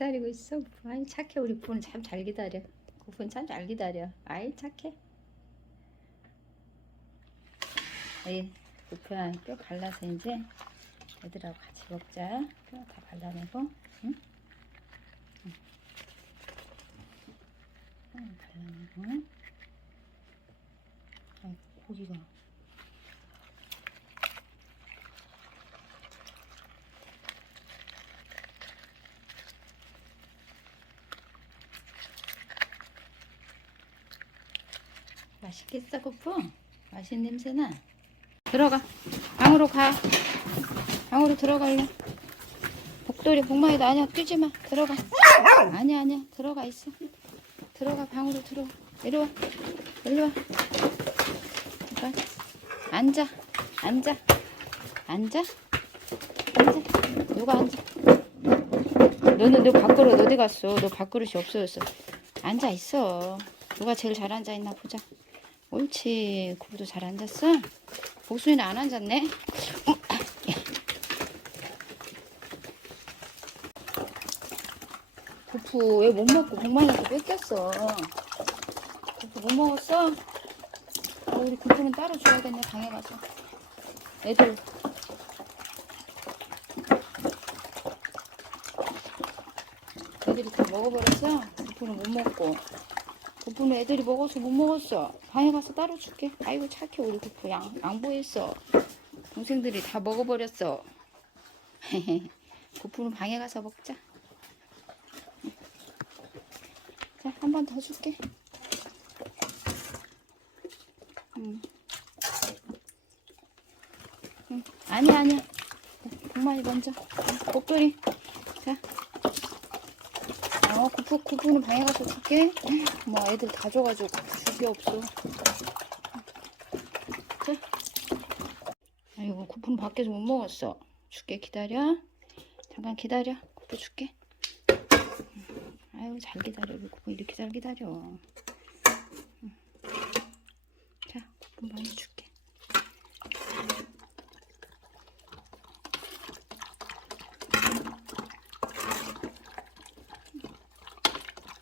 기다리고 있어. 아이 착해 우리 부은 참잘 기다려. 부은 참잘 기다려. 아이 착해. 이 부표야 뼈 갈라서 이제 애들하고 같이 먹자. 뼈 다 발라내고, 응? 응. 뼈 발라내고. 아이 고기가. 맛있겠어, 고프? 맛있는 냄새나. 들어가. 방으로 가. 방으로 들어갈래. 복돌이 복마이도 아니야. 뛰지 마. 들어가. 아니야, 아니야. 들어가 있어. 들어가. 방으로 들어와. 이리 와. 일로 와. 자, 앉아. 앉아. 앉아. 앉아. 누가 앉아. 너는 너 밥그릇 어디 갔어? 너 밥그릇이 없어졌어. 앉아 있어. 누가 제일 잘 앉아 있나 보자. 옳지. 구부도 잘 앉았어? 복순이는 안 앉았네. 어, 부프 왜 못 먹고 공만이한테 뺏겼어? 부프 못 먹었어? 어, 우리 부프는 따로 줘야겠네 방에 가서. 애들 애들이 다 먹어버렸어? 부프는 못 먹고. 부부는 애들이 먹어서 못 먹었어. 방에 가서 따로 줄게. 아이고 착해 우리 부부 양 양보했어. 동생들이 다 먹어버렸어. 부부는 방에 가서 먹자. 자, 한 번 더 줄게. 응. 응. 아니야, 아니야. 공만이 먼저. 복돌이. 자. 어, 구프, 구프는 방에 가서 줄게. 뭐, 애들 다 줘가지고 줄게 없어. 자. 아이고, 구프는 밖에서 못 먹었어. 줄게, 기다려. 잠깐 기다려. 구프 줄게. 아유, 잘 기다려. 구프 이렇게 잘 기다려. 자, 구프 많이 줄게.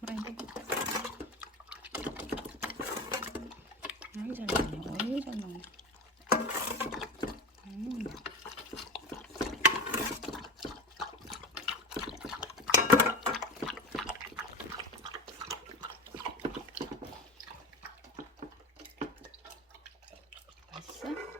후라이팬 아이 잘 나오네 어이 잘 나오네 맛있어?